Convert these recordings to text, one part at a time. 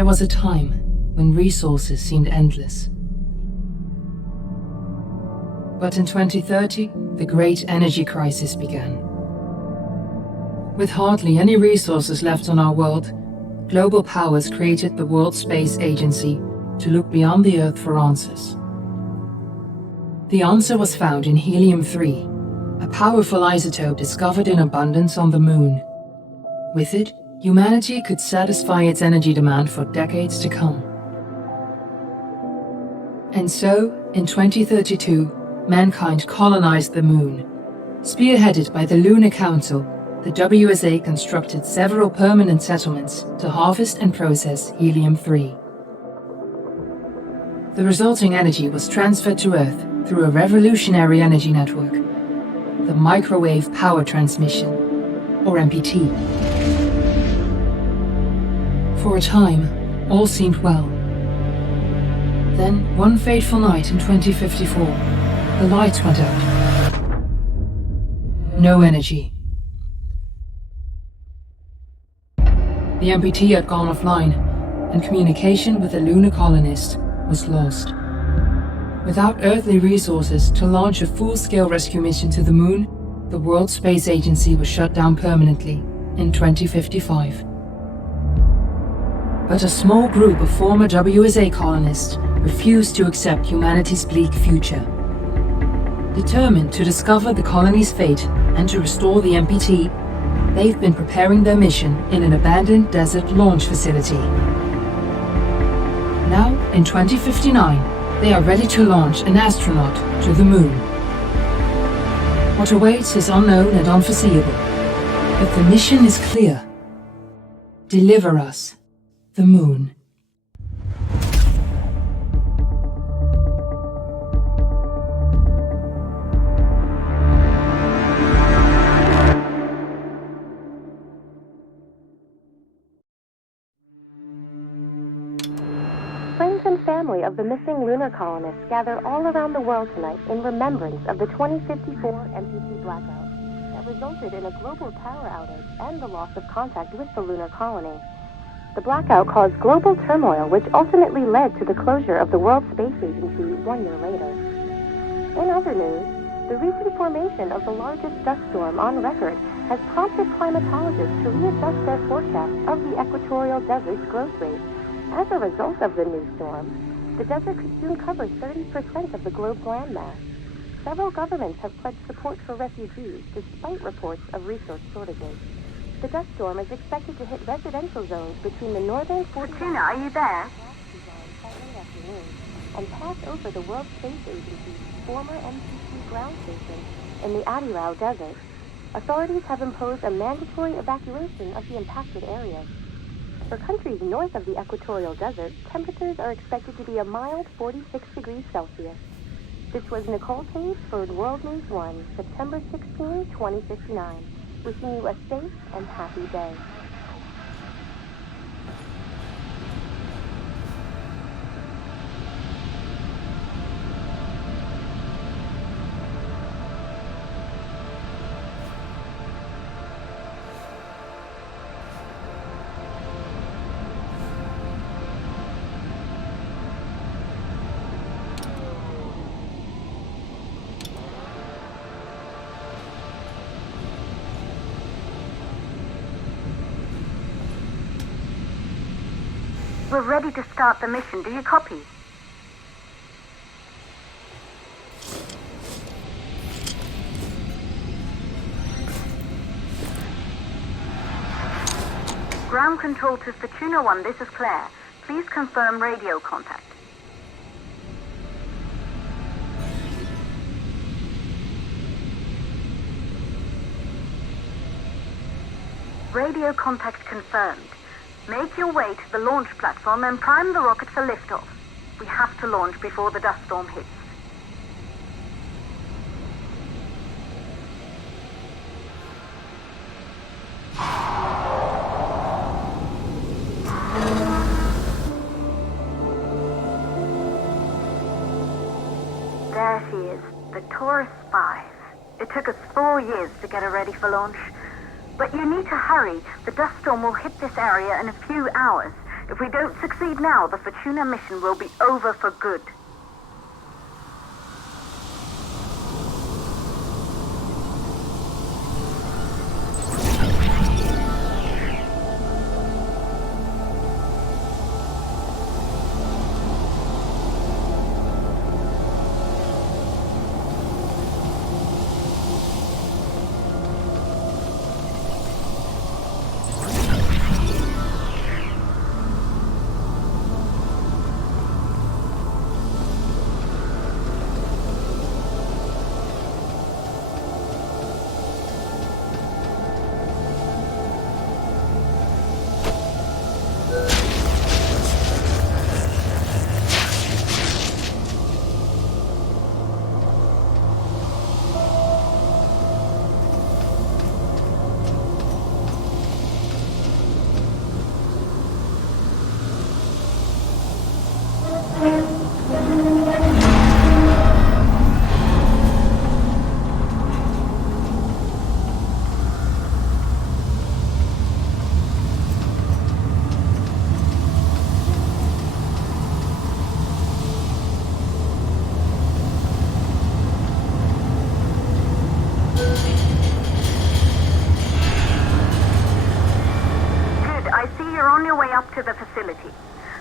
There was a time when resources seemed endless. But in 2030, the great energy crisis began. With hardly any resources left on our world, global powers created the World Space Agency to look beyond the Earth for answers. The answer was found in helium-3, a powerful isotope discovered in abundance on the Moon. With it, humanity could satisfy its energy demand for decades to come. And so, in 2032, mankind colonized the Moon. Spearheaded by the Lunar Council, the WSA constructed several permanent settlements to harvest and process helium-3. The resulting energy was transferred to Earth through a revolutionary energy network, the Microwave Power Transmission, or MPT. For a time, all seemed well. Then, one fateful night in 2054, the lights went out. No energy. The MPT had gone offline, and communication with the lunar colonist was lost. Without earthly resources to launch a full-scale rescue mission to the Moon, the World Space Agency was shut down permanently in 2055. But a small group of former WSA colonists refused to accept humanity's bleak future. Determined to discover the colony's fate and to restore the MPT, they've been preparing their mission in an abandoned desert launch facility. Now, in 2059, they are ready to launch an astronaut to the Moon. What awaits is unknown and unforeseeable, but the mission is clear. Deliver us the Moon. Friends and family of the missing lunar colonists gather all around the world tonight in remembrance of the 2054 MPT blackout that resulted in a global power outage and the loss of contact with the lunar colony. The blackout caused global turmoil, which ultimately led to the closure of the World Space Agency 1 year later. In other news, the recent formation of the largest dust storm on record has prompted climatologists to readjust their forecast of the equatorial desert's growth rate. As a result of the new storm, the desert could soon cover 30% of the globe's landmass. Several governments have pledged support for refugees, despite reports of resource shortages. The dust storm is expected to hit residential zones between the northern 40 Katrina, are you there? And pass over the World Space Agency's former MPT ground station in the Adirau Desert. Authorities have imposed a mandatory evacuation of the impacted areas. For countries north of the equatorial desert, temperatures are expected to be a mild 46 degrees Celsius. This was Nicole Taves for World News 1, September 16, 2059. Wishing you a safe and happy day. We're ready to start the mission. Do you copy? Ground control to Fortuna 1, this is Claire. Please confirm radio contact. Radio contact confirmed. Make your way to the launch platform and prime the rocket for liftoff. We have to launch before the dust storm hits. There she is, the Taurus 5. It took us 4 years to get her ready for launch. But you need to hurry. The dust storm will hit this area in a few hours. If we don't succeed now, the Fortuna mission will be over for good. To the facility.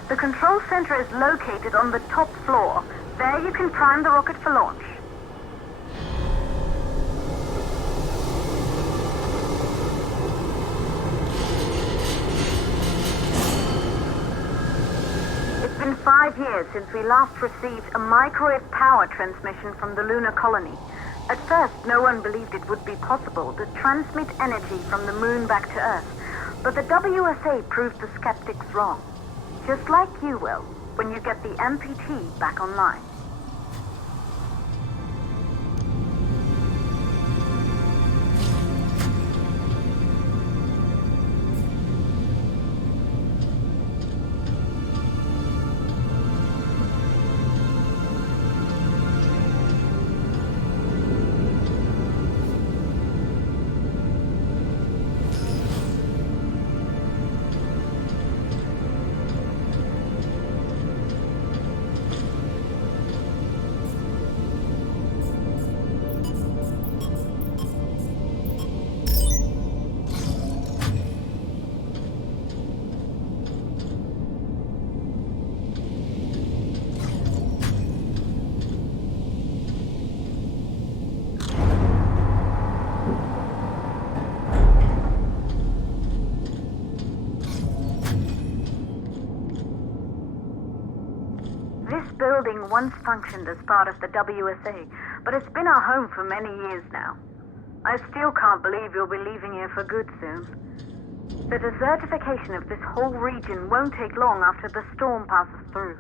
The control center is located on the top floor. There you can prime the rocket for launch. It's been 5 years since we last received a microwave power transmission from the lunar colony. At first, no one believed it would be possible to transmit energy from the moon back to Earth. But the WSA proved the skeptics wrong. Just like you will, when you get the MPT back online. Building once functioned as part of the WSA, but it's been our home for many years now. I still can't believe you'll be leaving here for good soon. The desertification of this whole region won't take long after the storm passes through.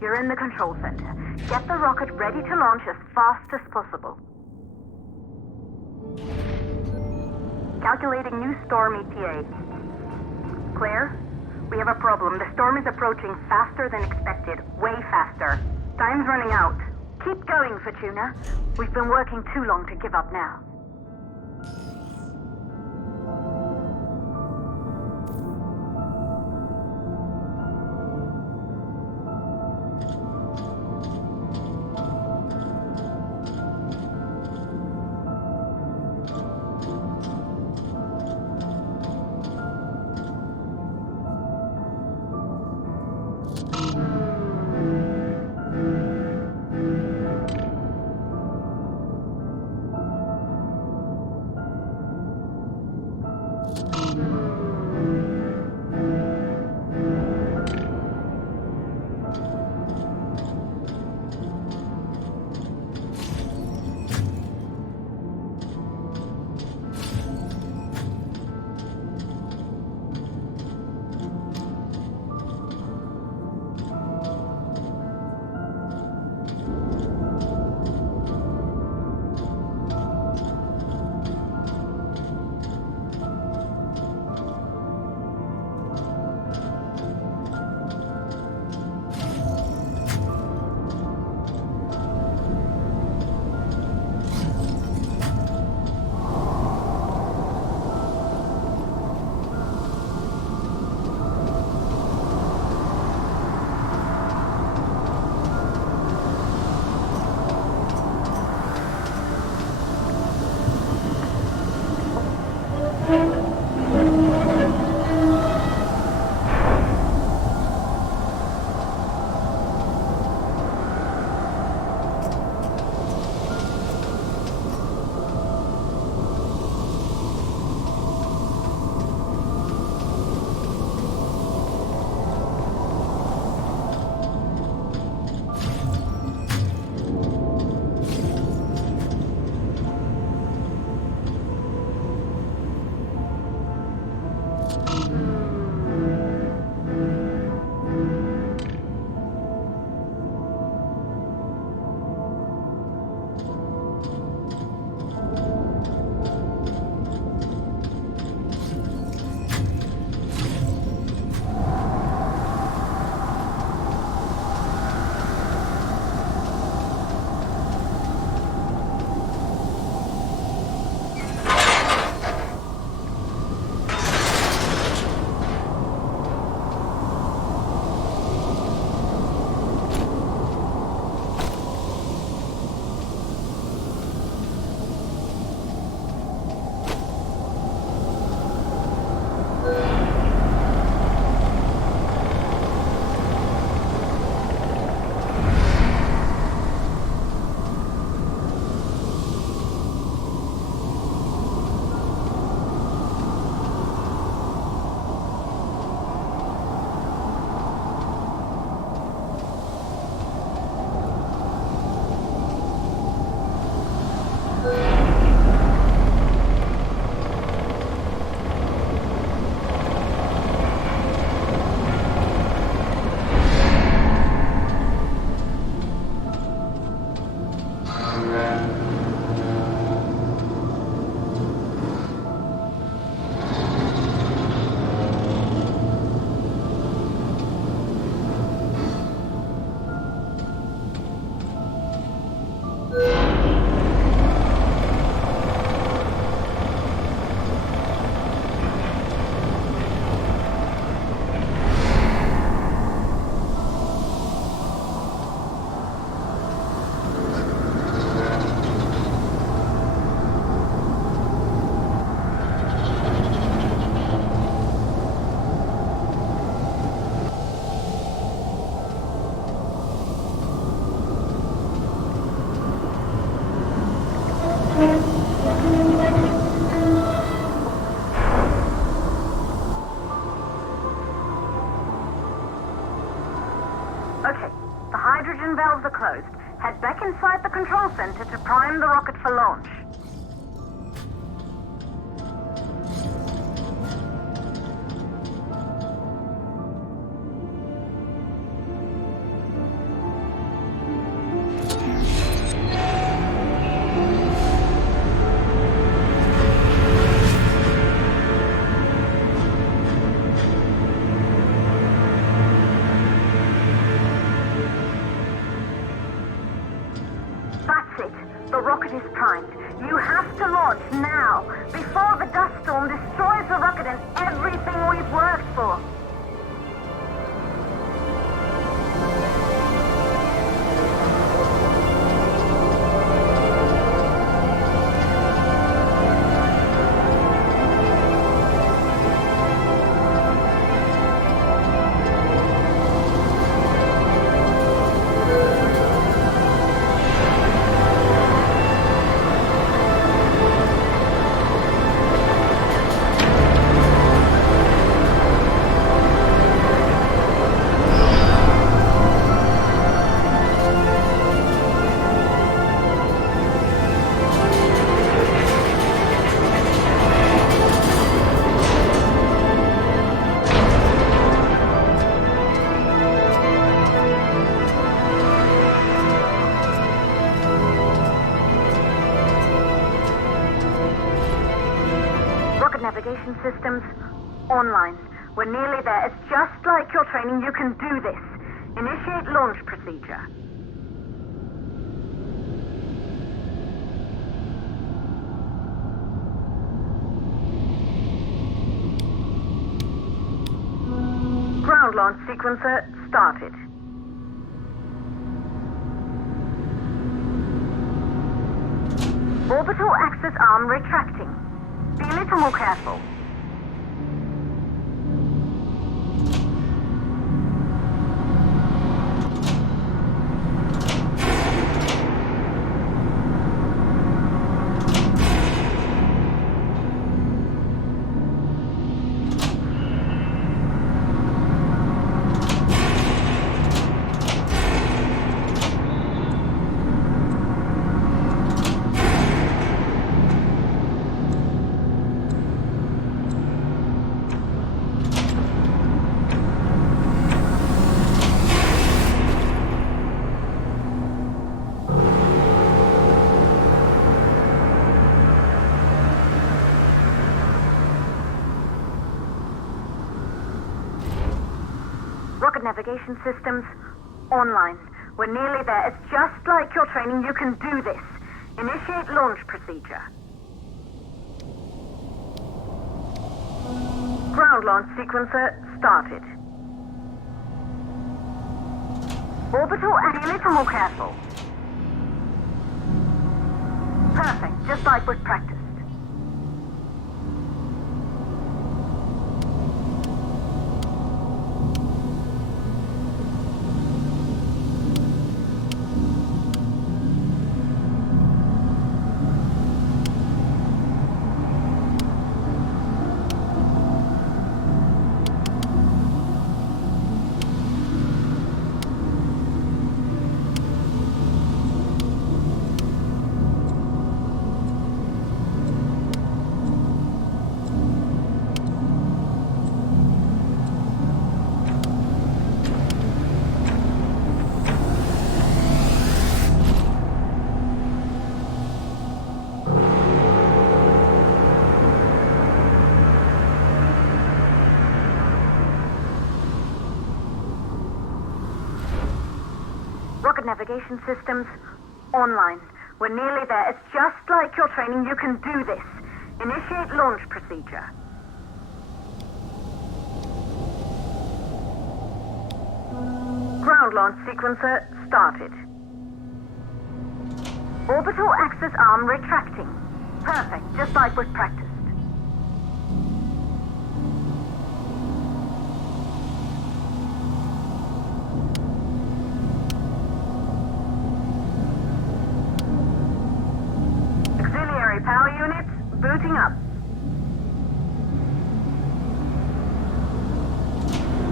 You're in the control center. Get the rocket ready to launch as fast as possible. Calculating new storm ETA. Clear? We have a problem. The storm is approaching faster than expected. Way faster. Time's running out. Keep going, Fortuna. We've been working too long to give up now. valves are closed. Head back inside the control center to prime the rocket for launch. The rocket is primed. You have to launch now, before the dust storm destroys the rocket and everything we've worked for. Navigation systems online. We're nearly there. It's just like your training. You can do this. Initiate launch procedure. Ground launch sequencer started. Orbital axis arm retracting. Be a little more careful. Navigation systems online. We're nearly there. It's just like your training. You can do this. Initiate launch procedure. Ground launch sequencer started. Orbital, be a little more careful. Perfect, just like we've practiced. Navigation systems online. We're nearly there. It's just like your training. You can do this. Initiate launch procedure. Ground launch sequencer started. Orbital axis arm retracting. Perfect, just like we've practiced. Power units booting up.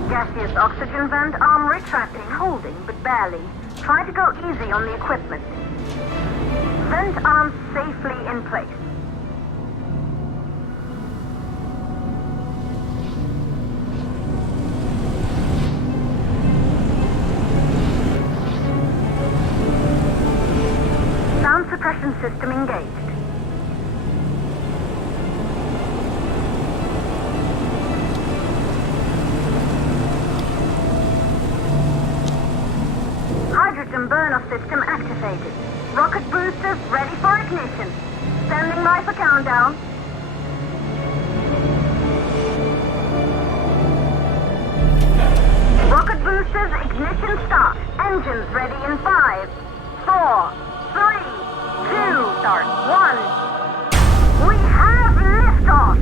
Gaseous oxygen vent arm retracting, holding but barely. Try to go easy on the equipment. Vent arm safely in place. Sound suppression system engaged. Hydrogen burn-off system activated. Rocket boosters ready by for countdown. Rocket boosters, ignition start. Engines ready in 5, 4, 3, 2, start, 1. We have liftoff!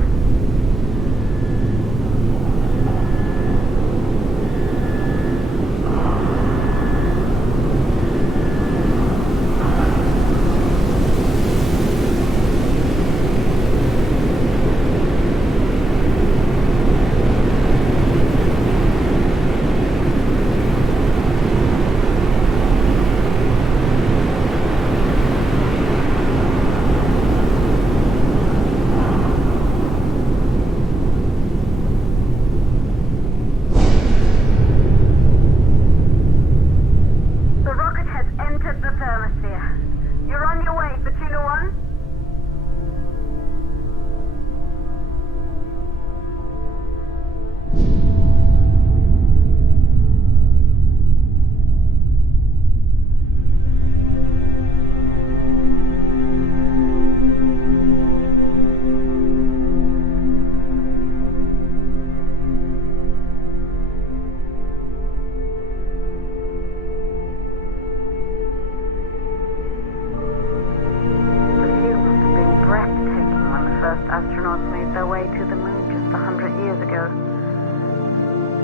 Astronauts made their way to the moon just 100 years ago.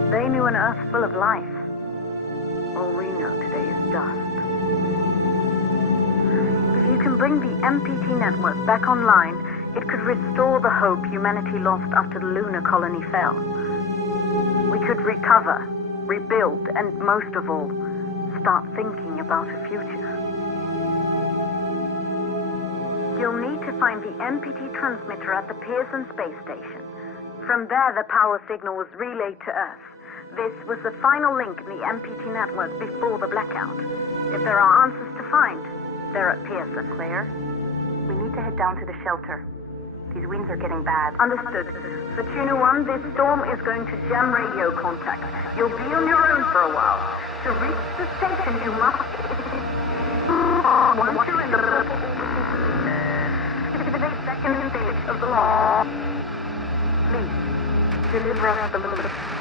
They knew an Earth full of life. All we know today is dust. If you can bring the MPT network back online, it could restore the hope humanity lost after the lunar colony fell. We could recover, rebuild, and most of all, start thinking about a future. You'll need to find the MPT transmitter at the Pearson space station. From there, the power signal was relayed to Earth. This was the final link in the MPT network before the blackout. If there are answers to find, they're at Pearson. Claire, we need to head down to the shelter. These winds are getting bad. Understood. For Tuna 1, this storm is going to jam radio contact. You'll be on your own for a while. To reach the station, you must... Once you're in the second stage of the launch, please deliver us the moon.